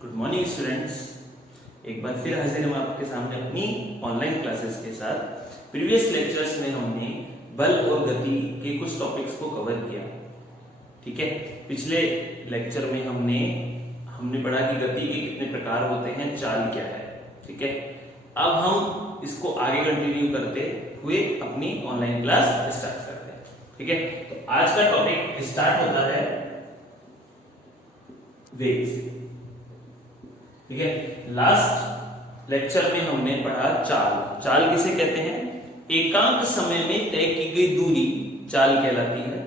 Good morning students. एक बार फिर हाजिर हम आपके सामने अपनी ऑनलाइन क्लासेस के साथ। प्रीवियस लेक्चर्स में हमने बल और गति के कुछ टॉपिक्स को कवर किया, ठीक है। पिछले लेक्चर में हमने पढ़ा कि गति के कितने प्रकार होते हैं, चाल क्या है, ठीक है। अब हम इसको आगे कंटिन्यू करते हुए अपनी ऑनलाइन क्लास स्टार्ट करते हैं, ठीक है। तो आज का टॉपिक स्टार्ट होता है वेग से, ठीक है। लास्ट लेक्चर में हमने पढ़ा चाल। चाल किसे कहते हैं? एकांक समय में तय की गई दूरी चाल कहलाती है।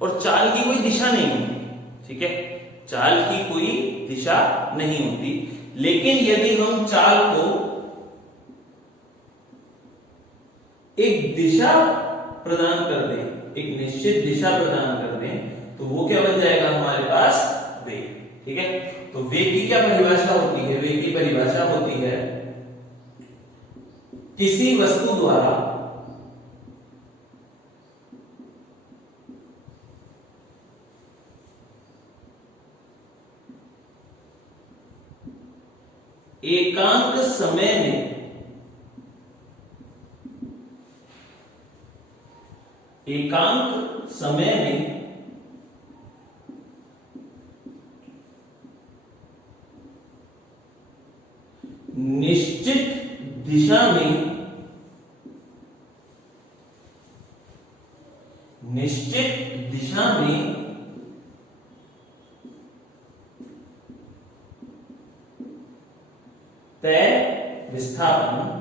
और चाल की कोई दिशा नहीं होती, ठीक है। चाल की कोई दिशा नहीं होती, लेकिन यदि हम चाल को एक दिशा प्रदान कर दें, एक निश्चित दिशा प्रदान कर दें, तो वो क्या बन जाएगा हमारे पास? वेग, ठीक है। तो वेग की क्या परिभाषा होती है? वेग की परिभाषा होती है किसी वस्तु द्वारा एकांक समय में निश्चित दिशा में तय विस्थापन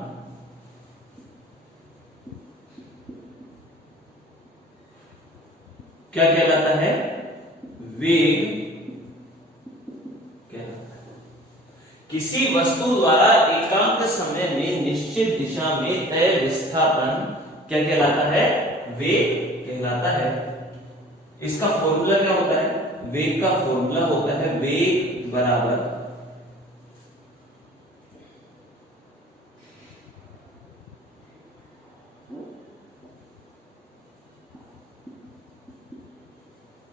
क्या कहलाता है? वेग कहलाता है। किसी वस्तु द्वारा एकांक समय में निश्चित दिशा में तय विस्थापन क्या कहलाता है? वेग कहलाता है। इसका फॉर्मूला क्या होता है? वेग का फॉर्मूला होता है वेग बराबर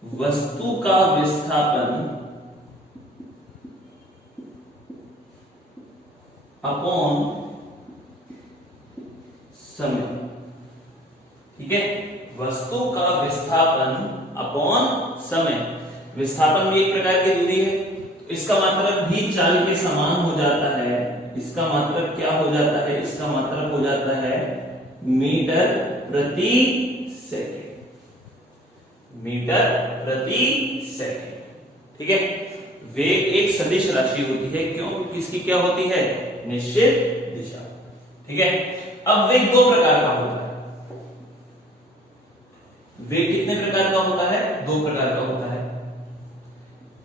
वस्तु का विस्थापन अपॉन समय, ठीक है। वस्तु का विस्थापन अपॉन समय। विस्थापन भी एक प्रकार की दूरी है, इसका मतलब भी चाल के समान हो जाता है। इसका मतलब क्या हो जाता है? इसका मतलब हो जाता है मीटर प्रति सेकंड, मीटर प्रति सेकंड, ठीक है। वेग एक सदिश राशि होती है, क्यों? किसकी क्या होती है? निश्चित दिशा, ठीक है। अब वेग दो प्रकार का होता है। वेग कितने प्रकार का होता है? दो प्रकार का होता है।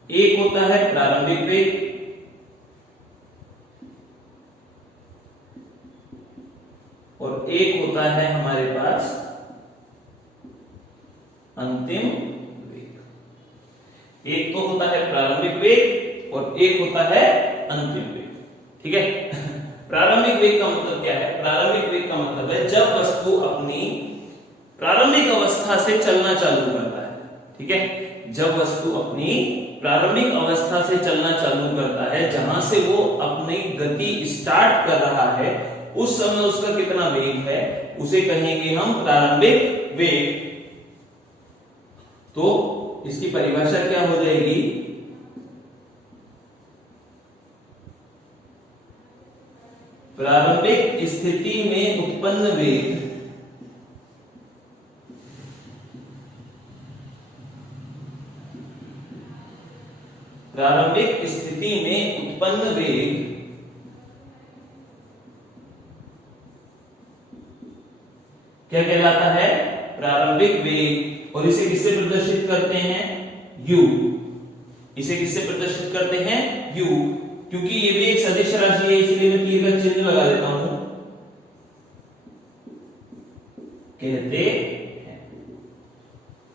एक होता है प्रारंभिक वेग, और एक होता है हमारे पास अंतिम वेग। एक तो होता है प्रारंभिक वेग और एक होता है अंतिम वेग, ठीक है। प्रारंभिक वेग का मतलब क्या है? प्रारंभिक वेग का मतलब है जब वस्तु अपनी प्रारंभिक अवस्था से चलना चालू करता है, ठीक है। जब वस्तु अपनी प्रारंभिक अवस्था से चलना चालू करता है, जहां से वो अपनी गति स्टार्ट कर रहा है, उस समय उसका कितना वेग है, उसे कहेंगे हम प्रारंभिक वेग। तो इसकी परिभाषा क्या हो जाएगी? प्रारंभिक स्थिति में उत्पन्न वेग क्या कहलाता है? प्रारंभिक वेग। और इसे किससे प्रदर्शित करते हैं? u। इसे किससे प्रदर्शित करते हैं? u। क्योंकि ये भी एक सदिश राशि है, इसलिए मैं तीर का चिन्ह लगा देता हूं, कहते हैं,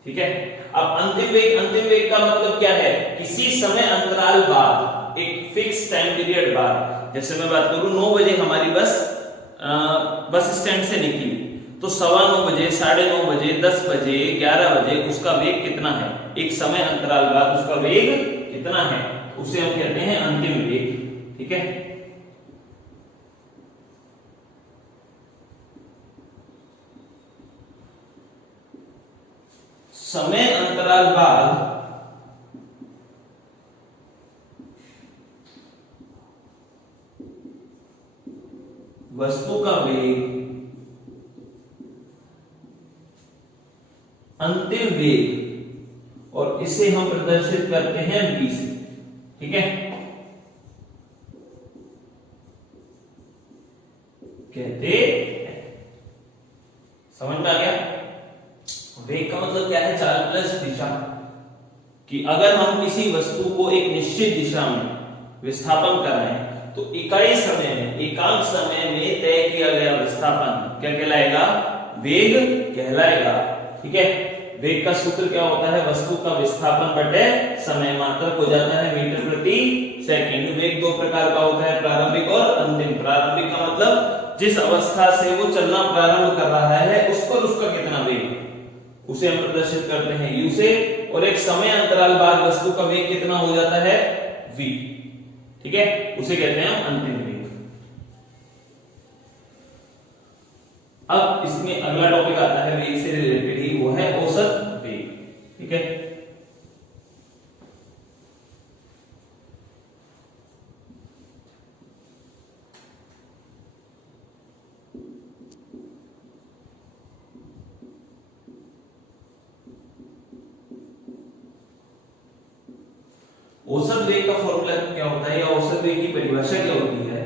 ठीक है। अब अंतिम वेग का मतलब क्या है? किसी समय अंतराल बाद, एक फिक्स टाइम पीरियड बाद, जैसे मैं बात करूं 9 बजे हमारी बस स्टैंड से निकली, तो 9:15 बजे, 9:30 बजे, 10 बजे, 11 बजे उसका वेग कितना है? एक समय अंतराल बाद उसका वेग कितना है उसे हम कहते हैं अंतिम वेग। ठीक है, समय अंतराल बाद वस्तु का वेग अंतिम वेग, और इसे हम प्रदर्शित करते हैं v से। ठीक है, कहते समझ में आ गया? वेग का मतलब क्या है? चाल प्लस दिशा। कि अगर हम किसी वस्तु को एक निश्चित दिशा में विस्थापन कराएं तो इकाई समय में, एकांक समय में तय किया गया विस्थापन क्या कहलाएगा? वेग कहलाएगा। ठीक है, वेग का सूत्र क्या होता है? वस्तु का विस्थापन बटे समय, मात्रक हो जाता है मीटर प्रति सेकंड। वेग दो प्रकार का होता है, प्रारंभिक और अंतिम। प्रारंभिक का मतलब जिस अवस्था से वो चलना प्रारंभ कर रहा है उस पर उसका कितना वेग, उसे हम प्रदर्शित करते हैं u से, और एक समय अंतराल बाद वस्तु का वेग कितना हो जाता है? v। ठीक है, उसे कहते हैं हम अंतिम वेग। अब इसमें अगला टॉपिक आता है वेग से रिलेटेड ही, वो है औसत वेग। ठीक है, औसत वेग का फॉर्मूला क्या होता है या औसत वेग की परिभाषा क्या होती है?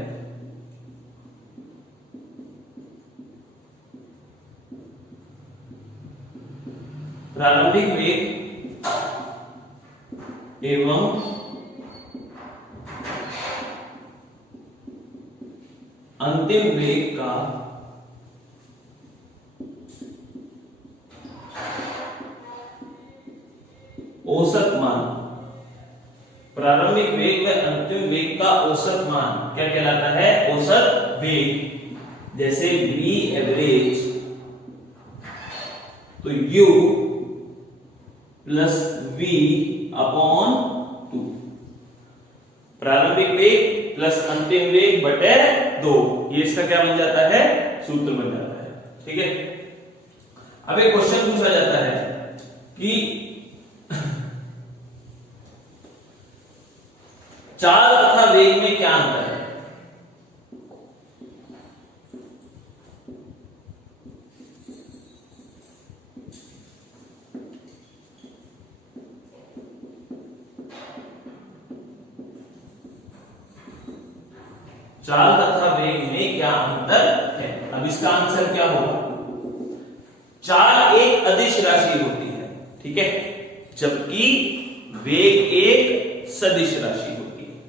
प्रारंभिक वेग एवं अंतिम वेग का औसत मान। प्रारंभिक वेग व अंतिम वेग का औसत मान क्या कहलाता है? औसत वेग। जैसे v एवरेज, तो u प्लस v अपॉन 2। प्रारंभिक वेग प्लस अंतिम वेग बटे 2, ये इसका क्या बन जाता है? सूत्र बन जाता है। ठीक है, अब एक क्वेश्चन पूछा जाता है कि चाल तथा वेग में क्या अंतर है? चाल तथा वेग में क्या अंतर है? अब इसका आंसर क्या होगा? चाल एक अदिश राशि होती है, ठीक है, जबकि वेग एक सदिश राशि होती है।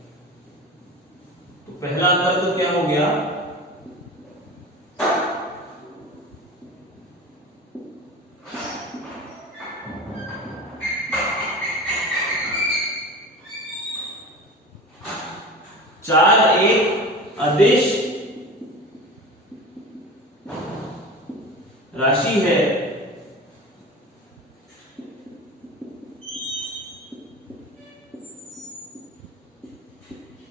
तो पहला अंतर तो क्या हो गया? चाल एक अदिश राशि है,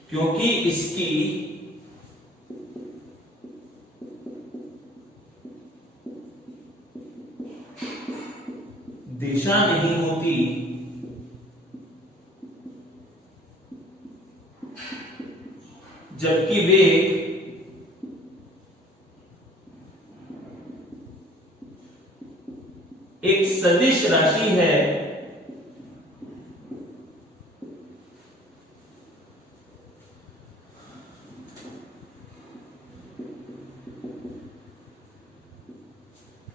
क्योंकि इसकी दिशा नहीं होती, जबकि वेग एक सदिश राशि है,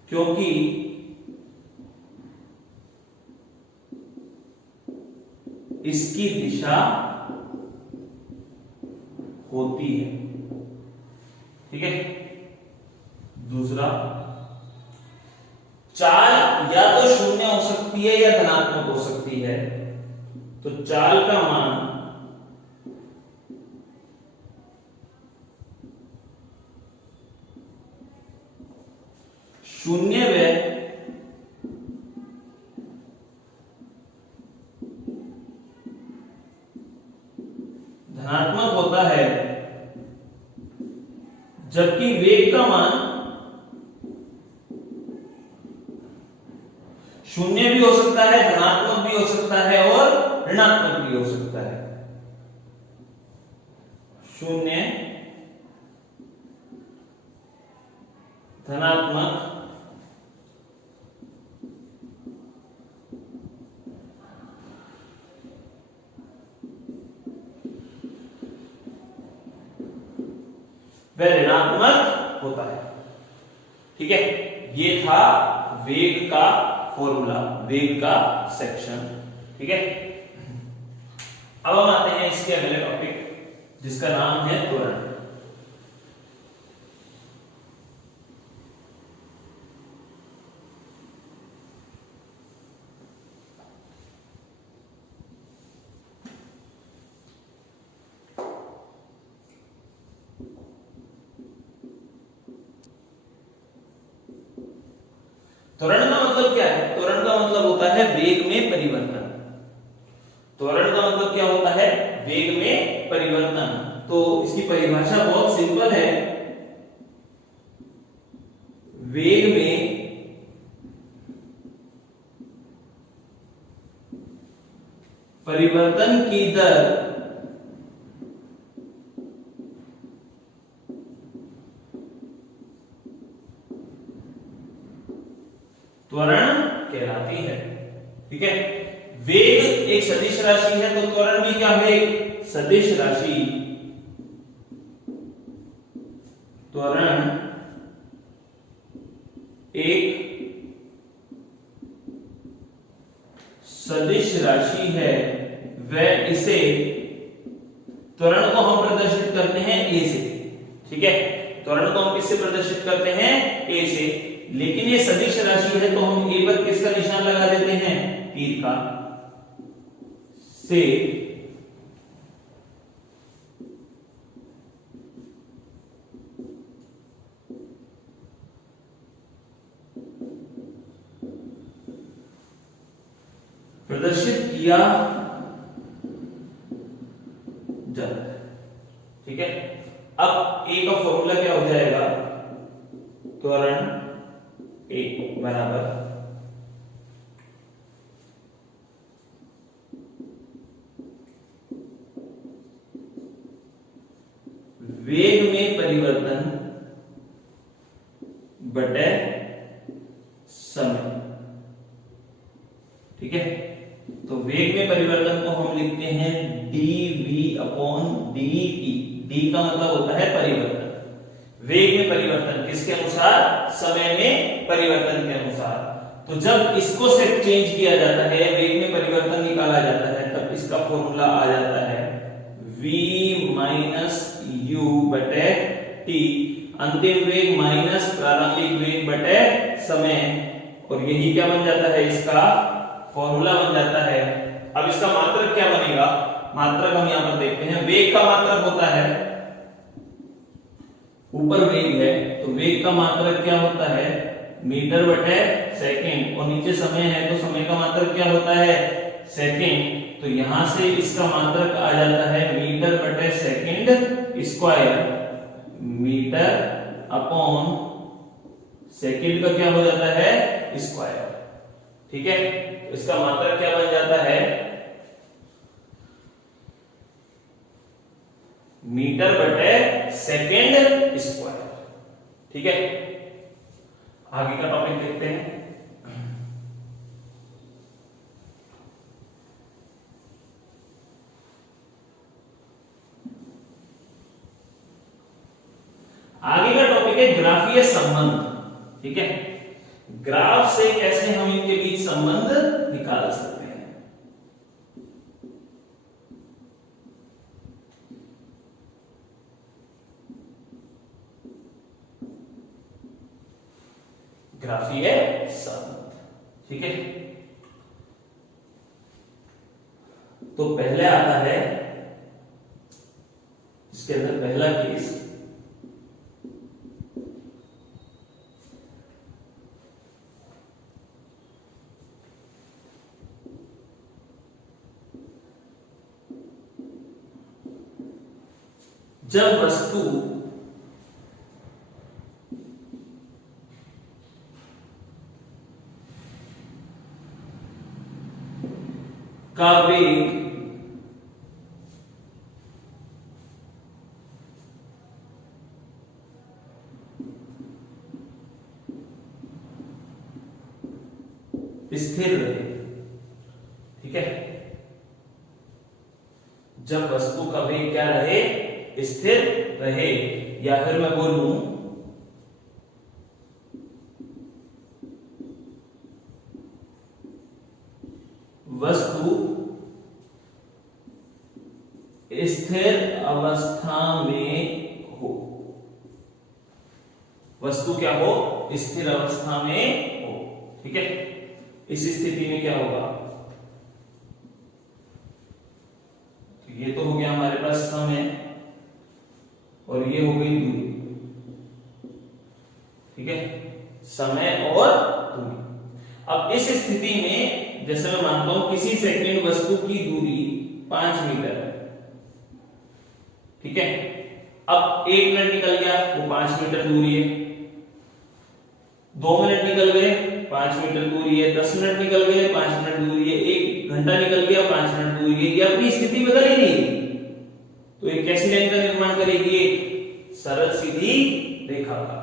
क्योंकि इसकी दिशा होती है। ठीक है, दूसरा, चाल या तो शून्य हो सकती है या धनात्मक हो सकती है। तो चाल का मान शून्य व धनात्मक होता है, जबकि वेग का मान शून्य भी हो सकता है, धनात्मक भी हो सकता है और ऋणात्मक भी हो सकता है। शून्य, धनात्मक व ऋणात्मक होता है। ठीक है, ये था वेग का फॉर्मूला, वेग का सेक्शन। ठीक है, अब हम आते हैं इसके अगले टॉपिक जिसका नाम है त्वरण। त्वरण का मतलब क्या है? त्वरण का मतलब होता है वेग में परिवर्तन। त्वरण का मतलब क्या होता है? वेग में परिवर्तन। तो इसकी परिभाषा बहुत सिंपल है, वेग में परिवर्तन की दर त्वरण कहलाती है। ठीक है, वेग एक सदिश राशि है, तो त्वरण भी क्या है? एक सदिश राशि। त्वरण एक सदिश राशि है, वह इसे त्वरण को हम प्रदर्शित करते हैं ए से। ठीक है, त्वरण को हम किससे प्रदर्शित करते हैं? ए से। लेकिन ये सदिश राशि है तो हम ए पर किसका निशान लगा देते हैं? तीर का। से प्रदर्शित किया जाता है। ठीक है, अब ए का फॉर्मूला क्या हो जाएगा? त्वरण ए बराबर वेग में परिवर्तन बटे समय। ठीक है, तो वेग में परिवर्तन को हम लिखते हैं dv अपॉन dt। d का मतलब होता है परिवर्तन। वेग में परिवर्तन किसके अनुसार? समय में परिवर्तन के अनुसार। तो जब इसको से चेंज किया जाता है, वेग में परिवर्तन निकाला जाता है, तब इसका फॉर्मूला आ जाता है v माइनस u बटे t। अंतिम वेग माइनस प्रारंभिक वेग बटे समय, और यही क्या बन जाता है? इसका फॉर्मूला बन जाता है। अब इसका मात्रक क्या बनेगा? मात्रक हम यहां पर देखते हैं। वेग का मात्रक होता है, ऊपर वेग है तो वेग का मात्रक क्या होता है? मीटर बटे सेकंड, और नीचे समय है तो समय का मात्रक क्या होता है? सेकंड। तो यहां से इसका मात्रक आ जाता है मीटर बटे second square. Metre upon second का क्या हो जाता है? स्क्वायर। ठीक है, तो इसका मात्रक क्या बन जाता है? मीटर बटे सेकंड स्क्वायर। ठीक है, आगे का टॉपिक देखते हैं। आगे का टॉपिक है ग्राफीय संबंध। ठीक है, ग्राफ से कैसे हम इनके बीच संबंध निकाल सकते हैं। ग्राफीय संबंध। ठीक है, तो पहले आता है, इसके अंदर पहला केस जब वस्तु का वेग स्थिर रहे, ठीक है, जब वस्तु का वेग क्या रहे, स्थिर रहे, या फिर मैं बोलूं वस्तु स्थिर अवस्था में हो, वस्तु क्या हो, स्थिर अवस्था में हो, ठीक है। इस स्थिति में क्या होगा, तो ये तो हो गया हमारे पास समय और ये हो गई दूरी, ठीक है, समय और दूरी। अब इस स्थिति में जैसे मैं मानता हूं किसी सेकंड वस्तु की दूरी 5 मीटर है, ठीक है। अब 1 मिनट निकल गया, वो 5 मीटर दूरी है, 2 मिनट निकल गए, 5 मीटर दूरी है, 10 मिनट निकल गए, 5 मिनट दूरी है, 1 घंटा निकल गया, 5 मिनट दूरी है, ये अपनी स्थिति बदल ही नहीं, तो ये कैसी लाइन का निर्माण करेगी, एक सरल सीधी रेखा का।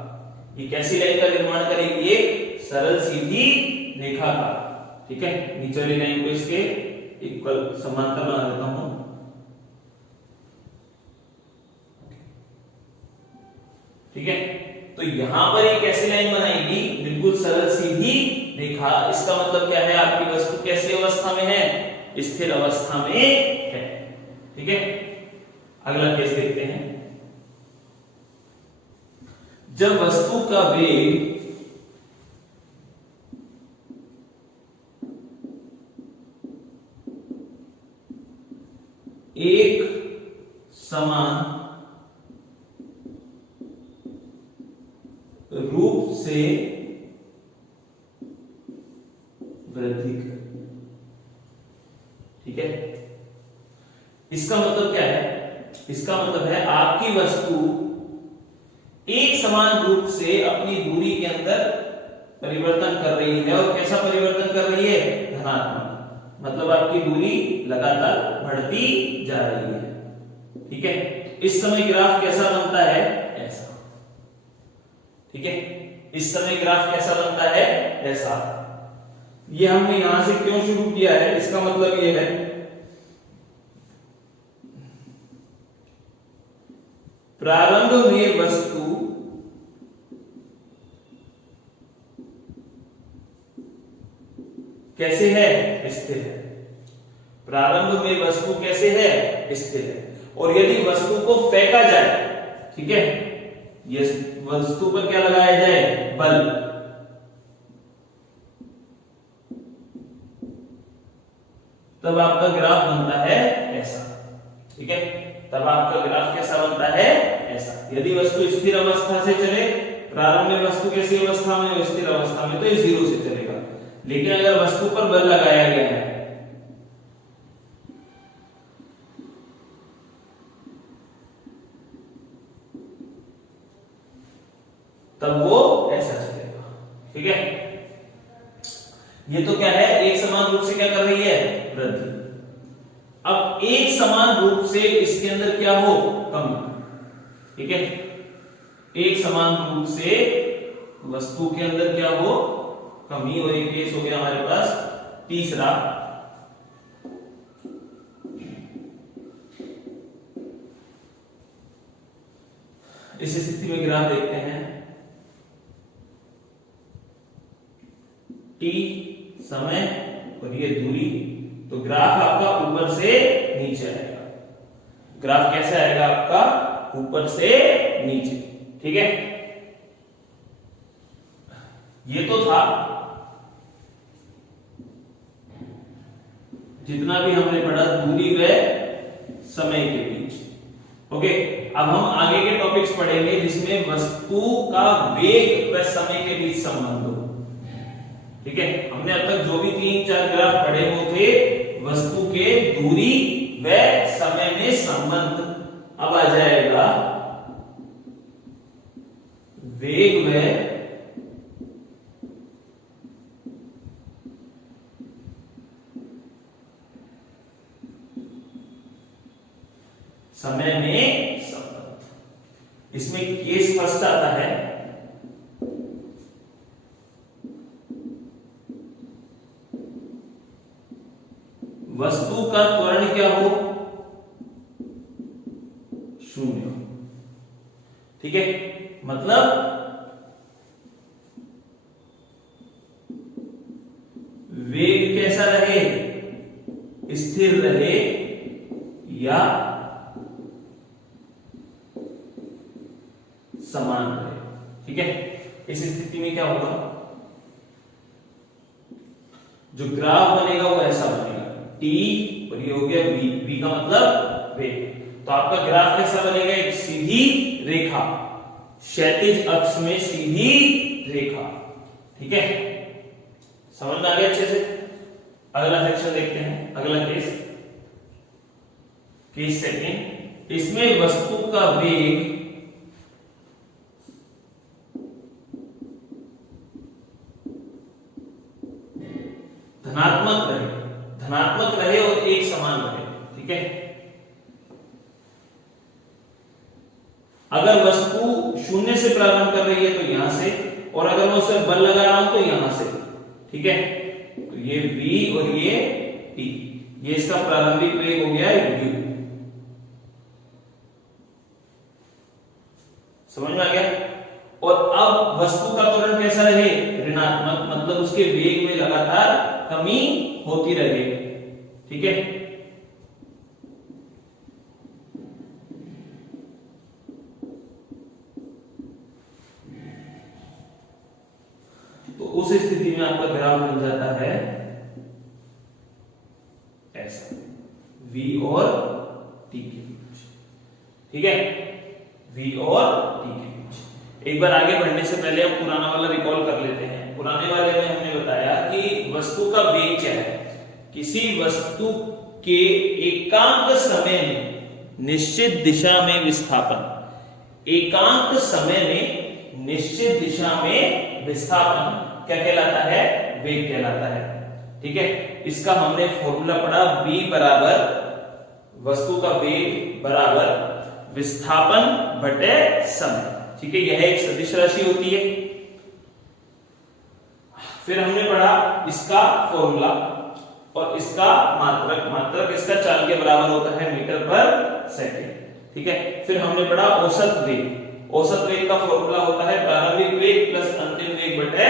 ये कैसी लाइन का निर्माण करेगी, एक सरल सीधी रेखा का, ठीक है। नीचे वाली लाइन को इसके इक्वल समांतर बना देता हूं, ठीक है। तो यहां पर एक ऐसी लाइन बनाएगी, बिल्कुल सरल सीधी रेखा। इसका मतलब क्या है, आपकी वस्तु कैसी अवस्था में है, स्थिर अवस्था में है, ठीक है। अगला केस देखते हैं। जब वस्तु का वेग एक समान रूप से वृद्धि कर, ठीक है। इसका मतलब क्या है, इसका मतलब है आपकी वस्तु एक समान रूप से अपनी दूरी के अंदर परिवर्तन कर रही है, और कैसा परिवर्तन कर रही है, धनात्मक, मतलब आपकी दूरी लगातार बढ़ती जा रही है, ठीक है। इस समय ग्राफ कैसा बनता है, ऐसा, ठीक है। इस समय ग्राफ कैसा बनता है, ऐसा। ये हमने यहां से क्यों शुरू किया है, इसका मतलब ये है प्रारंभ में वस्तु कैसे है, स्थिर है। प्रारंभ में वस्तु कैसे है, स्थिर है। और यदि वस्तु को फेंका जाए, ठीक है, ये वस्तु पर क्या लगाया जाए, बल, तब आपका ग्राफ बनता है ऐसा, ठीक है। तब आपका ग्राफ कैसा बनता है, ऐसा। यदि वस्तु स्थिर अवस्था से चले, प्रारंभ में वस्तु कैसी अवस्था में, स्थिर अवस्था में, तो ये 0 से चलेगा। लेकिन अगर वस्तु पर बल लगाया गया है, तब वो ऐसा चलेगा, ठीक है। ये तो क्या है, एक समान रूप से क्या कर रही है, वृद्धि। अब एक समान रूप से इसके अंदर क्या हो, कमी, ठीक है। एक समान रूप से वस्तु के अंदर क्या हो, कमी। और एक केस हो गया हमारे पास तीसरा, इस स्थिति में ग्राफ देखते हैं, टी समय और ये दूरी, तो ग्राफ आपका ऊपर से नीचे आएगा। ग्राफ कैसे आएगा आपका, ऊपर से नीचे, ठीक है। ये तो था जितना भी हमने पढ़ा दूरी व समय के बीच, ओके। अब हम आगे के टॉपिक्स पढ़ेंगे जिसमें वस्तु का वेग व समय के बीच संबंध हो, ठीक है। हमने अब तक जो भी 3-4 ग्राफ पढ़े वो थे वस्तु के दूरी व समय में संबंध अब आ जाएगा वेग व समय में संबंध। इसमें केस फर्स्ट आता है वस्तु का त्वरण क्या हो, शून्य। ठीक है, मतलब वेग कैसा रहे, स्थिर रहे या समान रहे। ठीक है, इस स्थिति में क्या होगा, जो ग्राफ बनेगा वो ऐसा बनेगा t और ये हो गया v, v का मतलब वेग। तो आपका ग्राफ कैसा बनेगा, एक सीधी रेखा, क्षैतिज अक्ष में सीधी रेखा। ठीक है, समझ में आ गया अच्छे से। अगला सेक्शन देखते हैं, अगला केस सेकंड। इसमें वस्तु का वेग धनात्मक रहे और एक समान रहे। ठीक है, अगर वस्तु शून्य से प्रारंभ कर रही है तो यहां से, और अगर मैं उसे बल लगा रहा हूं तो यहां से। ठीक है, तो ये v और ये t, ये इसका प्रारंभिक वेग हो गया u। समझ में आ गया। और अब वस्तु का त्वरण कैसा रहे, ऋणात्मक, मतलब उसके वेग में लगातार कमी होती रहे। ठीक है, तो उस स्थिति में आपका ग्राफ बन जाता है ऐसा, v और t के बीच। ठीक है, v और t के बीच। एक बार आगे बढ़ने से पहले हम पुराना वाला रिकॉल कर लेते हैं। पुराने वाले में हमने बताया कि वस्तु का वेग क्या है, किसी वस्तु के एकांक समय में निश्चित दिशा में विस्थापन। एकांक समय में निश्चित दिशा में विस्थापन क्या कहलाता है, वेग कहलाता है। ठीक है, इसका हमने फॉर्मूला पढ़ा, v बराबर वस्तु का वेग बराबर विस्थापन बटे समय। ठीक है, यह एक सदिश राशि होती है। फिर हमने पढ़ा इसका फॉर्मूला और इसका मात्रक। मात्रक इसका चाल के बराबर होता है मीटर पर सेकंड। ठीक है, फिर हमने पढ़ा औसत वेग। औसत वेग का फॉर्मूला होता है प्रारंभिक वेग प्लस अंतिम वेग बटे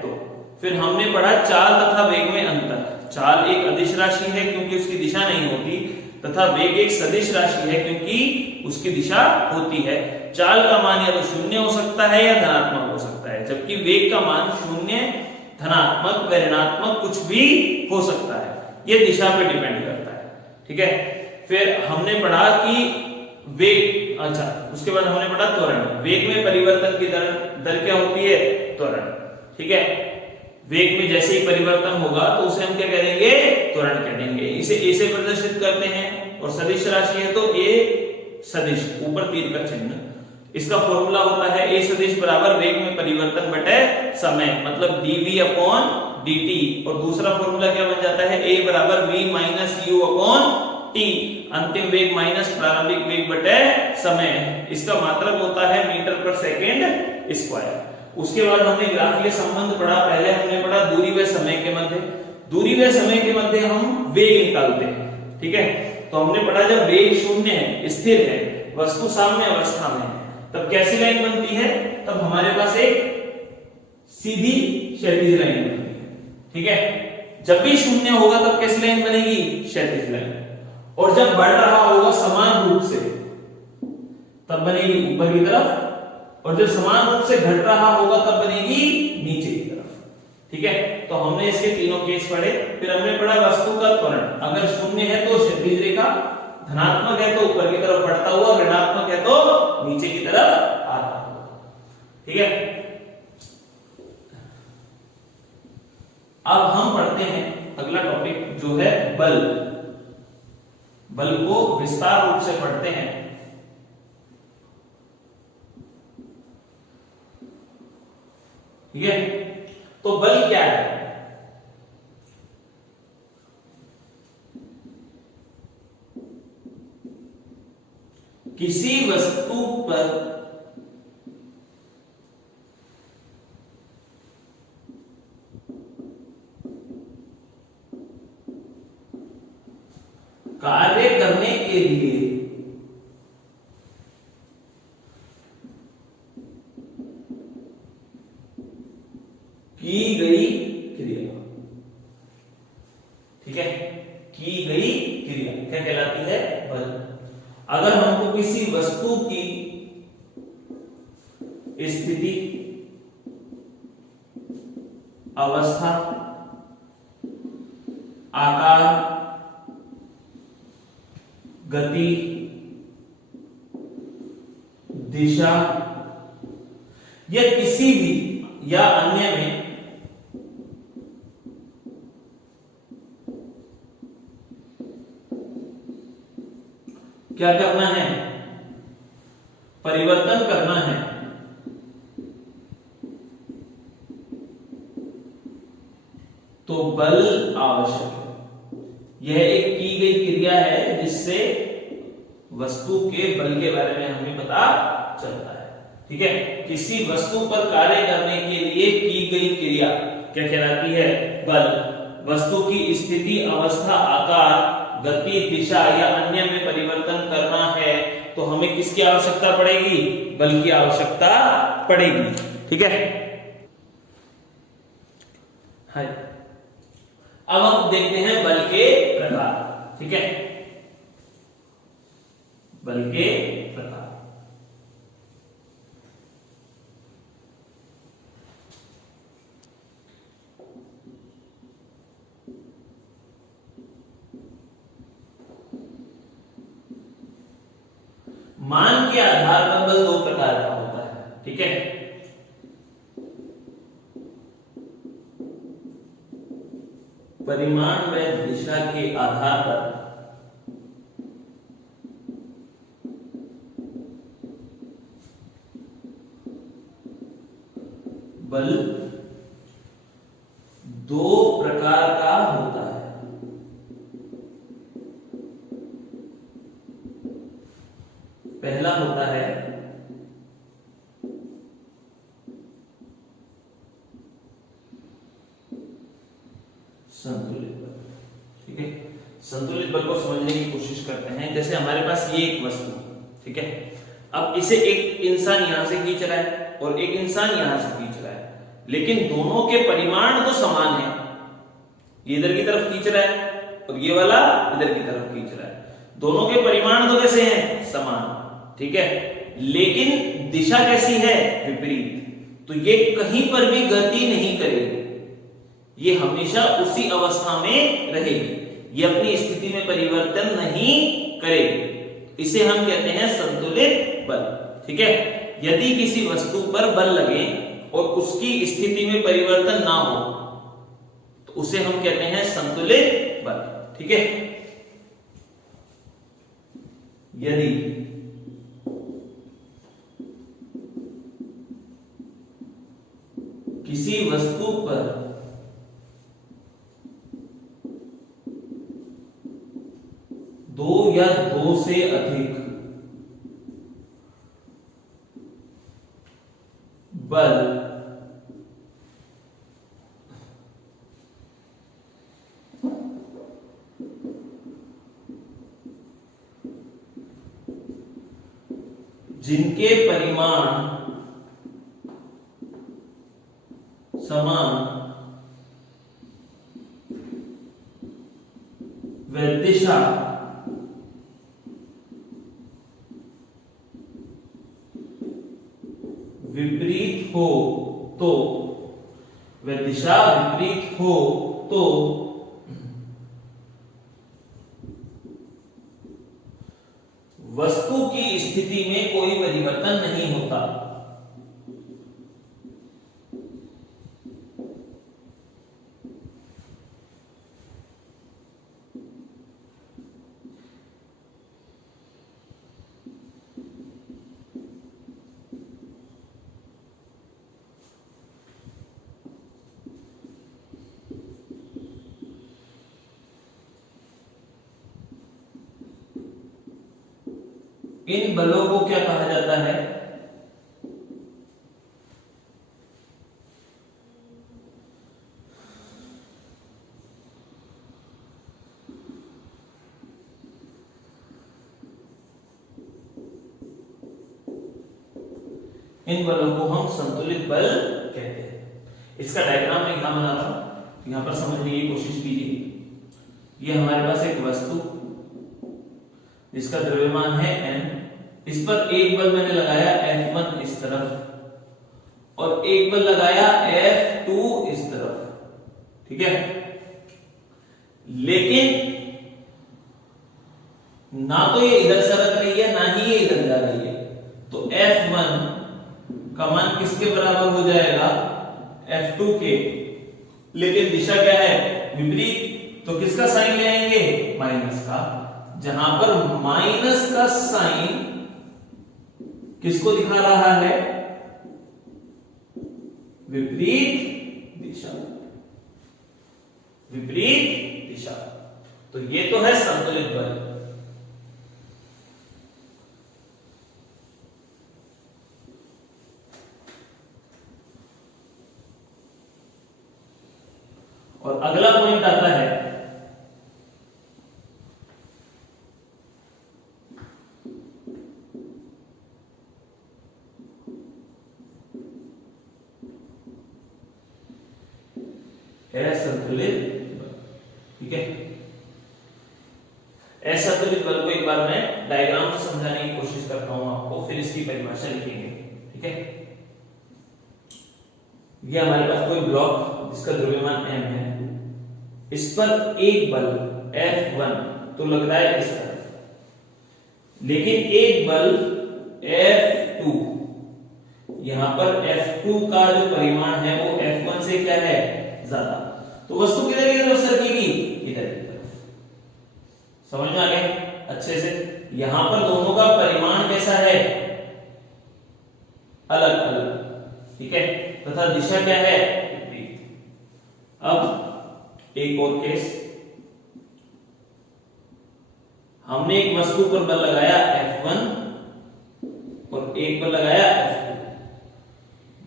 2। फिर हमने पढ़ा चाल तथा वेग में अंतर। चाल एक अदिश राशि है क्योंकि उसकी दिशा नहीं होती, तथा वेग एक सदिश राशि है क्योंकि उसकी दिशा होती है। चाल का मान या तो शून्य हो सकता है या धनात्मक हो सकता है, जबकि वेग का मान शून्य, धनात्मक, ऋणात्मक कुछ भी हो सकता है। यह दिशा पे डिपेंड करता है। ठीक है, फिर हमने पढ़ा कि वेग, अच्छा उसके बाद हमने पढ़ा त्वरण। वेग में परिवर्तन की दर क्या होती है, त्वरण। ठीक है, वेग में जैसे ही परिवर्तन होगा तो उसे हम क्या कह देंगे, त्वरण कह देंगे। इसे ए से प्रदर्शित करते हैं और सदिश राशि है तो ए सदिश, ऊपर तीर का चिन्ह। इसका फॉर्मूला होता है ए सदिश बराबर वेग में परिवर्तन बटे समय, मतलब dv अपॉन dt। और दूसरा फॉर्मूला क्या बन जाता है, a बराबर v minus u upon t, अंतिम वेग माइनस प्रारंभिक वेग बटे समय। इसका मात्रक होता है मीटर पर सेकेंड स्क्वायर। उसके बाद हमने ग्राफीय संबंध पढ़ा। पहले हमने पढ़ा दूरी व समय के मध्य। दूरी व समय के मध्य हम वेग निकालते हैं। ठीक है, तो हमने पढ़ा जब वेग शून्य है, स्थिर है, वस्तु साम्य अवस्था में है, तब कैसी लाइन बनती है, तब हमारे पास एक सीधी क्षैतिज लाइन बनती है। ठीक है, जब भी शून्य होगा तब कैसी लाइन बनेगी, क्षैतिज लाइन। और जब बढ़ रहा होगा समान रूप से तब बनेगी ऊपर की तरफ, और जब समान रूप से घट रहा होगा तब बनेगी नीचे की तरफ। ठीक है, तो हमने इसके तीनों केस पढ़े। फिर हमने पढ़ा वस्तु का त्वरण। अगर शून्य है तो क्षैतिज रेखा, धनात्मक है तो ऊपर की तरफ बढ़ता हुआ, ऋणात्मक है तो नीचे की तरफ आता हुआ। ठीक है, अब हम पढ़ते हैं अगला टॉपिक जो है बल। बल को विस्तार रूप से पढ़ते हैं। ठीक है। तो बल क्या है? किसी वस्तु पर कार्य करने के लिए की गई क्रिया, ठीक है, की गई क्रिया क्या कहलाती है? बल। अगर हमको किसी वस्तु की स्थिति, अवस्था, आकार, गति, दिशा या किसी भी या अन्य में क्या करना है? परिवर्तन करना है, तो बल आवश्यक है। यह एक की गई क्रिया है जिससे वस्तु के बल के बारे में हमें पता चलता है, ठीक है। किसी वस्तु पर कार्य करने के लिए की गई क्रिया क्या कहलाती है? बल। वस्तु की स्थिति, अवस्था, आकार, गति, दिशा या अन्य में परिवर्तन करना है तो हमें किसकी आवश्यकता पड़ेगी? बल की आवश्यकता पड़ेगी, ठीक है। हाय, अब हम देखते हैं बल के प्रकार, ठीक है। बल के प्रकार, मान के आधार पर बल दो प्रकार का होता है, ठीक है। परिमाण व दिशा के आधार पर बल दो प्रकार का होता है। पहला होता है संतुलित बल, ठीक है। संतुलित बल को समझने की कोशिश करते हैं। जैसे हमारे पास ये एक वस्तु, ठीक है, अब इसे एक इंसान यहां से खींच रहा है और एक इंसान यहां से खींच रहा है, लेकिन दोनों के परिमाण तो समान है। ये इधर की तरफ खींच रहा है और ये वाला इधर की तरफ खींच रहा है, दोनों के परिमाण तो कैसे हैं? समान, ठीक है। लेकिन दिशा कैसी है? विपरीत। तो ये कहीं पर भी गति नहीं करेगी, ये हमेशा उसी अवस्था में रहेगी, ये अपनी स्थिति में परिवर्तन नहीं करेगी। इसे हम कहते हैं संतुलित बल, ठीक है। यदि किसी वस्तु पर बल लगे और उसकी स्थिति में परिवर्तन ना हो तो उसे हम कहते हैं संतुलित बल, ठीक है। यदि किसी वस्तु पर दो या दो से अधिक बल जिनके परिमाण समान व दिशा विपरीत हो तो, वह दिशा विपरीत हो तो वस्तु की स्थिति में कोई परिवर्तन नहीं होता। इन बलों को क्या कहा जाता है? इन बलों को हम संतुलित बल कहते हैं। इसका डायग्राम मैं यहां बना रहा हूं, यहां पर समझने की कोशिश कीजिए। ये हमारे पास एक वस्तु जिसका द्रव्यमान है n, इस पर एक बल मैंने लगाया F1 इस तरफ और एक बल लगाया F2 इस तरफ, ठीक है। लेकिन ना तो ये इधर सरक रही है ना ही ये इधर जा रही है, तो F1 का मान किसके बराबर हो जाएगा? F2 के। लेकिन दिशा क्या है? विपरीत। तो किसका साइन ले आएंगे? माइनस का। जहां पर माइनस का साइन किसको दिखा रहा है? विपरीत दिशा। विपरीत दिशा। तो ये तो है संतुलित बल। और अगला पॉइंट आता है असंतुलित बल, ठीक है। असंतुलित बल को एक बार मैं डायग्राम से समझाने की कोशिश करता हूं आपको, फिर इसकी परिभाषा लिखेंगे, ठीक है। ये हमारे पास कोई ब्लॉक जिसका द्रव्यमान m है, इस पर एक बल F1 तो लग रहा है इस तरफ, लेकिन एक बल F2, यहां पर F2 का जो परिमाण है वो F1 से क्या है? ज्यादा। तो वस्तु किधर की तरफ सरकेगी? इधर की तरफ। समझ में आ गया अच्छे से? यहां पर दोनों का परिमाण कैसा है? अलग अलग, ठीक है। तथा दिशा क्या है? विपरीत। अब एक और केस, हमने एक वस्तु पर बल लगाया F1 और एक बल लगाया F2।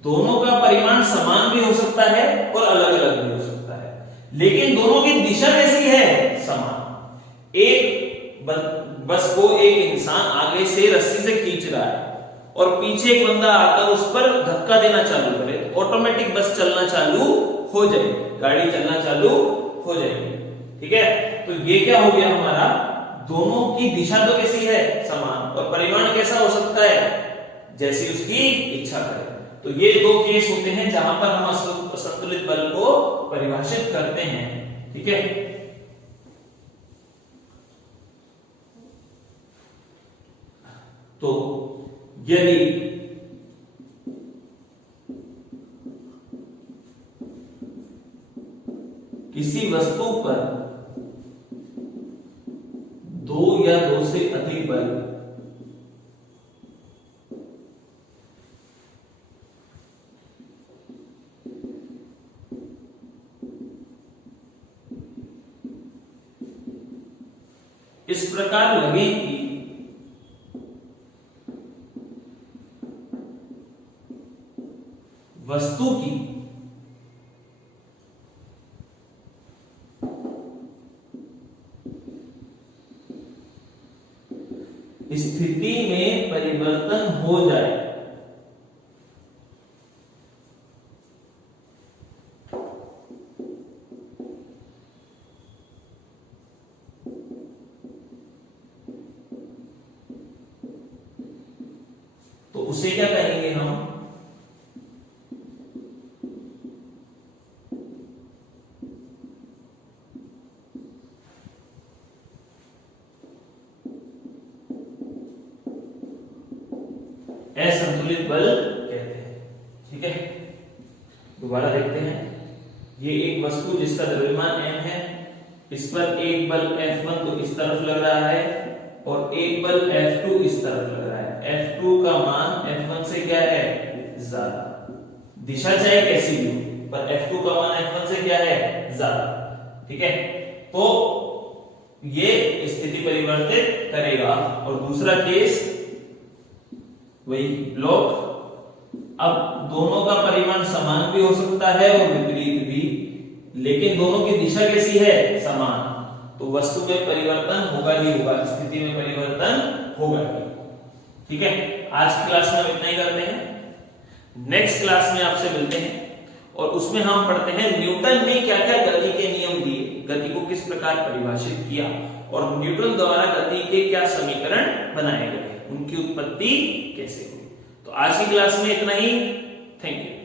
दोनों का परिमाण समान भी हो सकता है और अलग अलग भी हो सकता है, लेकिन दोनों की दिशा कैसी है? समान। एक बस को एक इंसान आगे से रस्सी से खींच रहा है और पीछे एक बंदा आकर उस पर धक्का देना चालू करे, ऑटोमेटिक बस चलना चालू हो जाएगी, गाड़ी चलना चालू हो जाएगी, ठीक है। तो ये क्या हो गया हमारा? दोनों की दिशा तो कैसी है? समान। और परिमाण कैसा हो सकता है? जैसी उसकी इच्छा करे। तो ये दो केस होते हैं जहां पर हम असंतुलित बल को परिभाषित करते हैं, ठीक है। तो यदि किसी वस्तु पर दो या दो से अधिक बल इस प्रकार लगे कि वस्तु की स्थिति में परिवर्तन हो जाए, तो उसे क्या कहेंगे हम? असंतुलित बल कहते हैं, ठीक है। दोबारा देखते हैं। ये एक वस्तु जिसका द्रव्यमान m है, इस पर एक बल F1 तो इस तरफ लग रहा है और एक बल F2 इस तरफ लग रहा है। F2 का मान F1 से क्या है? ज्यादा। दिशा चाहे कैसी भी हो, पर F2 का मान F1 से क्या है? ज्यादा, ठीक है। तो ये स्थिति परिवर्तित करेगा। और दूसरा केस, वही ब्लॉक। अब दोनों का परिमाण समान भी हो सकता है और विपरीत भी, लेकिन दोनों की दिशा कैसी है? समान। तो वस्तु में परिवर्तन होगा ही होगा, स्थिति में परिवर्तन होगा ही। ठीक है, आज की क्लास में हम इतना ही करते हैं। नेक्स्ट क्लास में आपसे मिलते हैं और उसमें हम पढ़ते हैं न्यूटन ने क्या क्या गति के नियम दिए, गति को किस प्रकार परिभाषित किया और न्यूटन द्वारा गति के क्या समीकरण बनाए गए, उनकी उत्पत्ति कैसे हुई। तो आज की क्लास में इतना ही। Thank you.